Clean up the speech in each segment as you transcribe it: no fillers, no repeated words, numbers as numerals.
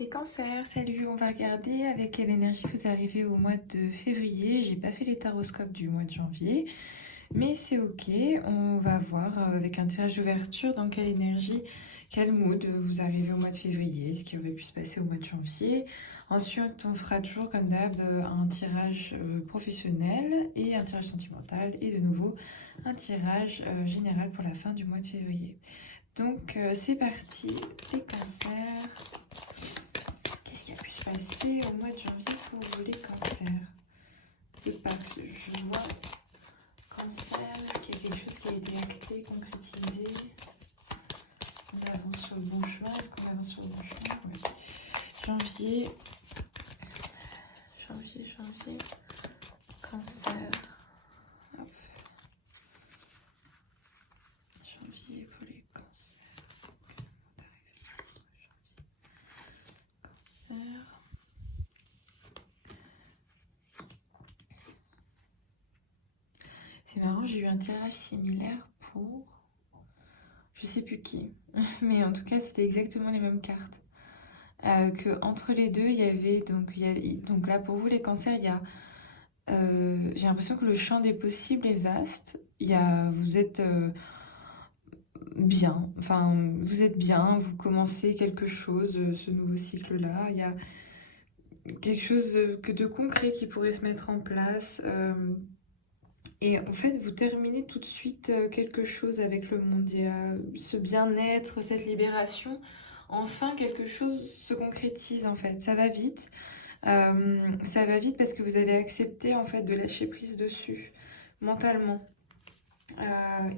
Les cancers, salut, on va regarder avec quelle énergie vous arrivez au mois de février. J'ai pas fait les taroscopes du mois de janvier, mais c'est ok. On va voir avec un tirage d'ouverture dans quelle énergie, quel mood vous arrivez au mois de février, ce qui aurait pu se passer au mois de janvier. Ensuite, on fera toujours comme d'hab un tirage professionnel et un tirage sentimental et de nouveau un tirage général pour la fin du mois de février. Donc c'est parti, les cancers. Qu'est-ce qui a pu se passer au mois de janvier pour vous les cancers? Je vois cancer, est-ce qu'il y a quelque chose qui a été acté, concrétisé? On avance sur le bon chemin, est-ce qu'on avance sur le bon chemin? Oui. Janvier, cancer. Hop. Janvier pour les cancers. Cancer. C'est marrant, j'ai eu un tirage similaire pour je sais plus qui, mais en tout cas c'était exactement les mêmes cartes. Que entre les deux, il y avait donc là pour vous les cancers, il y a j'ai l'impression que le champ des possibles est vaste. Vous êtes bien, enfin vous êtes bien, vous commencez quelque chose, ce nouveau cycle-là. Il y a quelque chose de concret qui pourrait se mettre en place. Et en fait, vous terminez tout de suite quelque chose avec le monde. Il y a ce bien-être, cette libération. Enfin, quelque chose se concrétise en fait. Ça va vite. Ça va vite parce que vous avez accepté en fait de lâcher prise dessus, mentalement.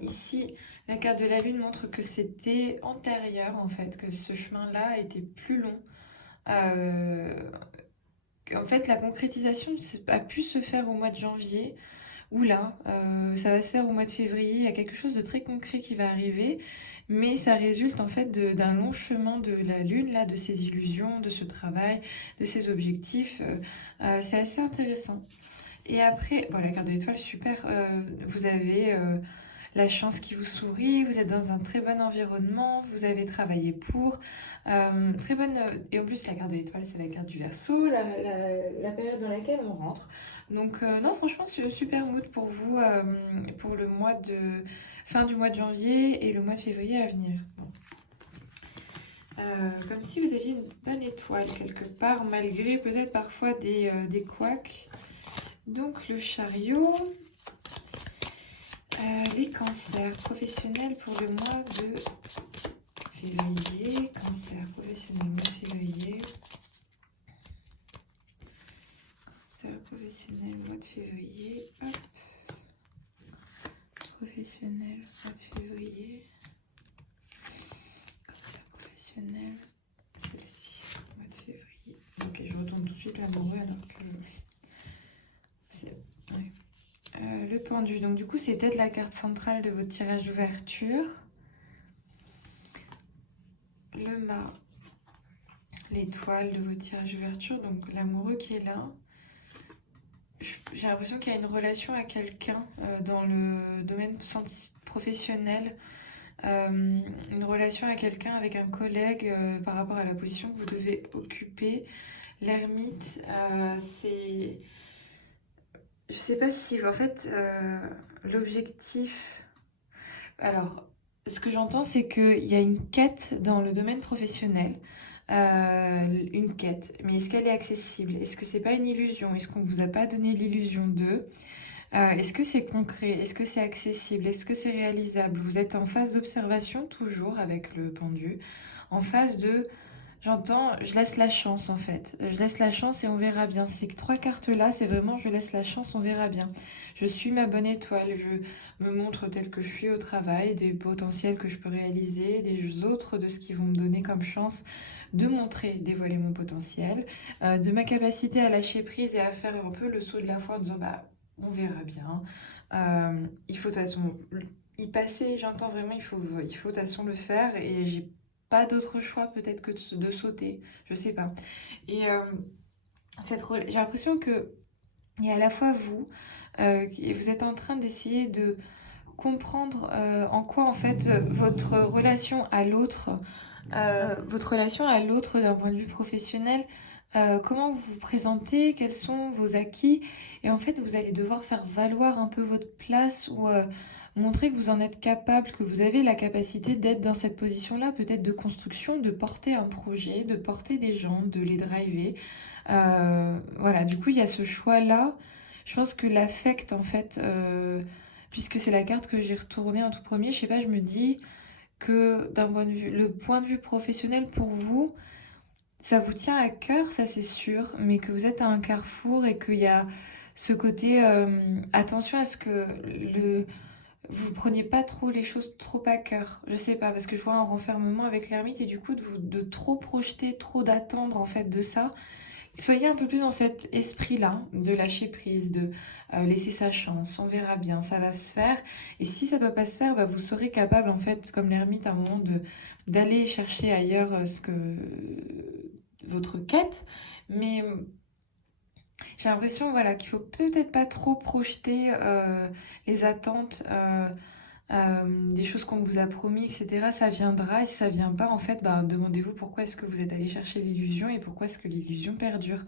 Ici, la carte de la lune montre que c'était antérieur en fait, que ce chemin-là était plus long. Euh, En fait, la concrétisation a pu se faire au mois de janvier. Oula, ça va se faire au mois de février, il y a quelque chose de très concret qui va arriver, mais ça résulte en fait d'un long chemin de la Lune, là, de ses illusions, de ce travail, de ses objectifs. C'est assez intéressant. Et après, bon, la carte de l'étoile, super, vous avez la chance qui vous sourit, vous êtes dans un très bon environnement, vous avez travaillé pour. Très bonne. Et en plus, la carte de l'étoile, c'est la carte du Verseau, la période dans laquelle on rentre. Donc, non, franchement, c'est un super mood pour vous pour le mois de. Fin du mois de janvier et le mois de février à venir. Bon. Comme si vous aviez une bonne étoile quelque part, malgré peut-être parfois des couacs. Donc, le chariot. Les cancers professionnels pour le mois de février. Cancer professionnel mois de février. Cancer professionnel mois de février. Hop. Professionnel mois de février. Cancer professionnel. Celle-ci, mois de février. Ok, je retourne tout de suite l'amoureux alors que c'est. Ouais. Le pendu, donc du coup c'est peut-être la carte centrale de votre tirage d'ouverture. Le mât, l'étoile de votre tirage d'ouverture, donc l'amoureux qui est là. J'ai l'impression qu'il y a une relation à quelqu'un dans le domaine professionnel, une relation à quelqu'un avec un collègue par rapport à la position que vous devez occuper. L'ermite, c'est... Je sais pas si en fait l'objectif. Alors, ce que j'entends, c'est qu'il y a une quête dans le domaine professionnel. Une quête. Mais est-ce qu'elle est accessible? Est-ce que c'est pas une illusion? Est-ce qu'on vous a pas donné l'illusion d'eux? Est-ce que c'est concret? Est-ce que c'est accessible? Est-ce que c'est réalisable? Vous êtes en phase d'observation toujours avec le pendu. En phase de j'entends, je laisse la chance en fait. Je laisse la chance et on verra bien. Ces trois cartes-là, c'est vraiment je laisse la chance, on verra bien. Je suis ma bonne étoile, je me montre telle que je suis au travail, des potentiels que je peux réaliser, des autres de ce qu'ils vont me donner comme chance de montrer, dévoiler mon potentiel, de ma capacité à lâcher prise et à faire un peu le saut de la foi en disant bah on verra bien. Il faut de toute façon y passer, j'entends vraiment, il faut de toute façon le faire et j'ai pas d'autre choix peut-être que de sauter, je sais pas. Et j'ai l'impression que il y a à la fois vous, et vous êtes en train d'essayer de comprendre en quoi en fait votre relation à l'autre, d'un point de vue professionnel, comment vous vous présentez, quels sont vos acquis, et en fait vous allez devoir faire valoir un peu votre place ou montrer que vous en êtes capable, que vous avez la capacité d'être dans cette position-là, peut-être de construction, de porter un projet, de porter des gens, de les driver. Voilà, du coup il y a ce choix-là. Je pense que l'affect en fait, puisque c'est la carte que j'ai retournée en tout premier, je sais pas, je me dis que d'un point de vue, le point de vue professionnel pour vous, ça vous tient à cœur, ça c'est sûr, mais que vous êtes à un carrefour et qu'il y a ce côté attention à ce que vous preniez pas trop les choses trop à cœur. Je sais pas, parce que je vois un renfermement avec l'ermite et du coup de trop projeter, trop d'attendre en fait de ça. Soyez un peu plus dans cet esprit-là, de lâcher prise, de laisser sa chance, on verra bien, ça va se faire. Et si ça doit pas se faire, bah, vous serez capable, en fait, comme l'ermite, à un moment, d'aller chercher ailleurs votre quête. Mais j'ai l'impression, voilà, qu'il faut peut-être pas trop projeter les attentes. Des choses qu'on vous a promis, etc. Ça viendra et si ça vient pas, en fait, bah, demandez-vous pourquoi est-ce que vous êtes allé chercher l'illusion et pourquoi est-ce que l'illusion perdure.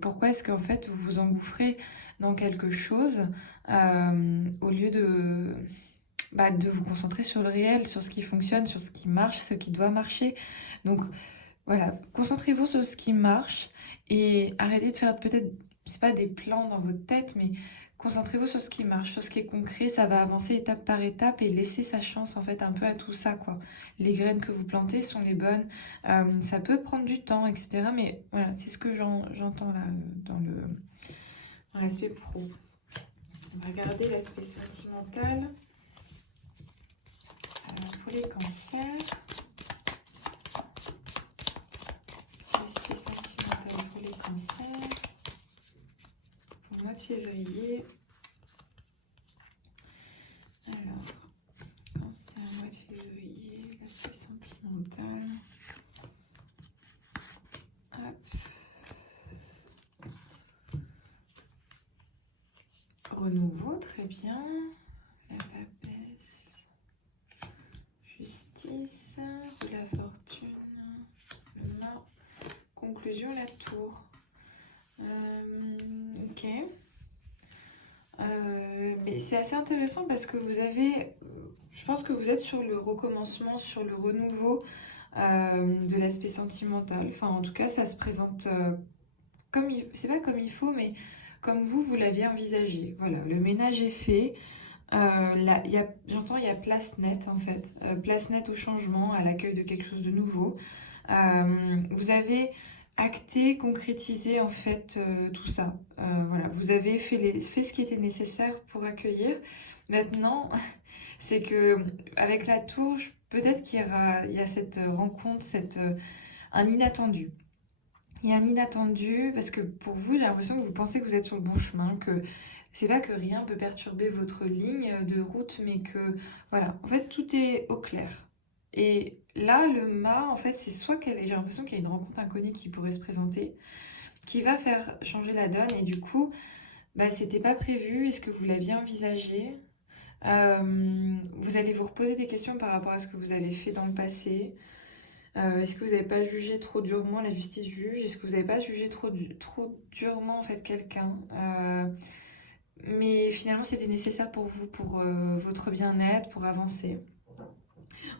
Pourquoi est-ce qu'en fait vous vous engouffrez dans quelque chose au lieu de vous concentrer sur le réel, sur ce qui fonctionne, sur ce qui marche, ce qui doit marcher. Donc voilà, concentrez-vous sur ce qui marche et arrêtez de faire peut-être, c'est pas des plans dans votre tête, mais concentrez-vous sur ce qui marche, sur ce qui est concret, ça va avancer étape par étape et laissez sa chance en fait un peu à tout ça quoi. Les graines que vous plantez sont les bonnes, ça peut prendre du temps, etc. Mais voilà, c'est ce que j'entends là dans l'aspect pro. On va regarder l'aspect sentimental pour les cancers. L'aspect sentimental pour les cancers. Pour le mois de février. Alors, cancer, mois de février, l'aspect sentimental. Hop. Renouveau, très bien. La papesse. Justice. La fortune. Le mât. Conclusion, la tour. Ok. Mais c'est assez intéressant parce que je pense que vous êtes sur le recommencement, sur le renouveau de l'aspect sentimental. Enfin, en tout cas, ça se présente c'est pas comme il faut, mais comme vous l'aviez envisagé. Voilà, le ménage est fait. Là, j'entends, il y a place nette en fait. Place nette au changement, à l'accueil de quelque chose de nouveau. Vous avez acté, concrétisé en fait tout ça. Voilà, vous avez fait ce qui était nécessaire pour accueillir. Maintenant, c'est que avec la tour, peut-être il y a cette rencontre, un inattendu. Il y a un inattendu parce que pour vous, j'ai l'impression que vous pensez que vous êtes sur le bon chemin, que c'est pas que rien peut perturber votre ligne de route, mais que voilà, en fait tout est au clair. Et là, le mât, en fait, c'est j'ai l'impression qu'il y a une rencontre inconnue qui pourrait se présenter, qui va faire changer la donne, et du coup, bah, c'était pas prévu, est-ce que vous l'aviez envisagé? Vous allez vous reposer des questions par rapport à ce que vous avez fait dans le passé. Est-ce que vous n'avez pas jugé trop durement, la justice juge? Est-ce que vous n'avez pas jugé trop durement en fait quelqu'un? Mais finalement, c'était nécessaire pour vous, pour votre bien-être, pour avancer.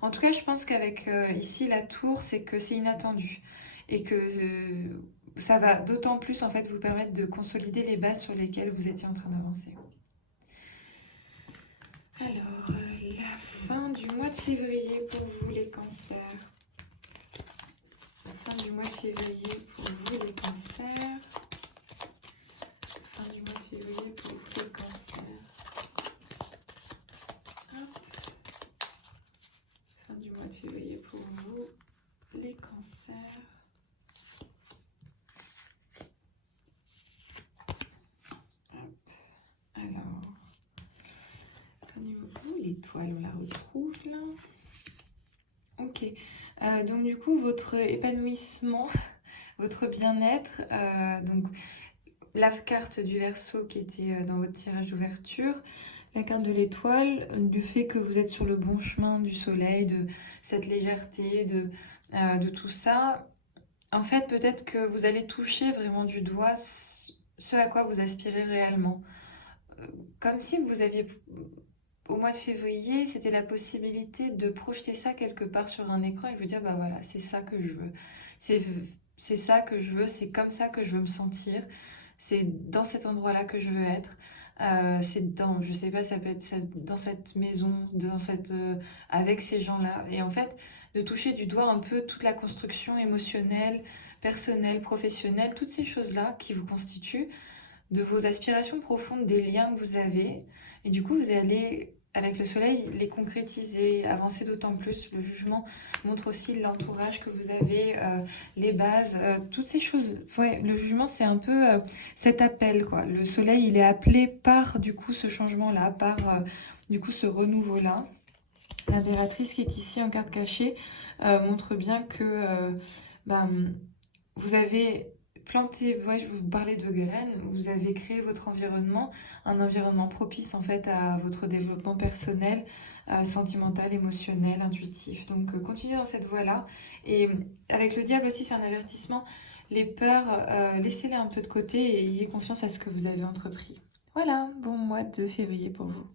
En tout cas, je pense qu'avec ici la tour, c'est que c'est inattendu et que ça va d'autant plus en fait vous permettre de consolider les bases sur lesquelles vous étiez en train d'avancer. Alors, la fin du mois de février pour vous les cancers. Fin du mois de février pour vous les cancers. Fin du mois de février pour vous les cancers. Hop. Fin du mois de février pour vous les cancers. Hop. Alors. Fin du mois. L'étoile, on la retrouve là. Ok. Donc du coup, votre épanouissement, votre bien-être, donc la carte du Verseau qui était dans votre tirage d'ouverture, la carte de l'étoile, du fait que vous êtes sur le bon chemin du soleil, de cette légèreté, de tout ça. En fait, peut-être que vous allez toucher vraiment du doigt ce à quoi vous aspirez réellement. Euh, Comme si vous aviez, au mois de février, c'était la possibilité de projeter ça quelque part sur un écran et de vous dire, bah voilà, c'est ça que je veux. C'est, c'est ça que je veux, c'est comme ça que je veux me sentir. C'est dans cet endroit-là que je veux être. C'est dans, je sais pas, ça peut être dans cette maison, avec ces gens-là. Et en fait, de toucher du doigt un peu toute la construction émotionnelle, personnelle, professionnelle, toutes ces choses-là qui vous constituent, de vos aspirations profondes, des liens que vous avez. Et du coup, vous allez, avec le soleil, les concrétiser, avancer d'autant plus. Le jugement montre aussi l'entourage que vous avez, les bases, toutes ces choses. Ouais, le jugement, c'est un peu cet appel, quoi. Le soleil, il est appelé par, du coup, ce changement-là, par, du coup, ce renouveau-là. L'impératrice qui est ici en carte cachée montre bien que ben, vous avez planté, ouais, je vous parlais de graines, vous avez créé votre environnement, un environnement propice en fait à votre développement personnel, sentimental, émotionnel, intuitif. Donc continuez dans cette voie-là. Et avec le diable aussi, c'est un avertissement. Les peurs, laissez-les un peu de côté et ayez confiance à ce que vous avez entrepris. Voilà, bon mois de février pour vous.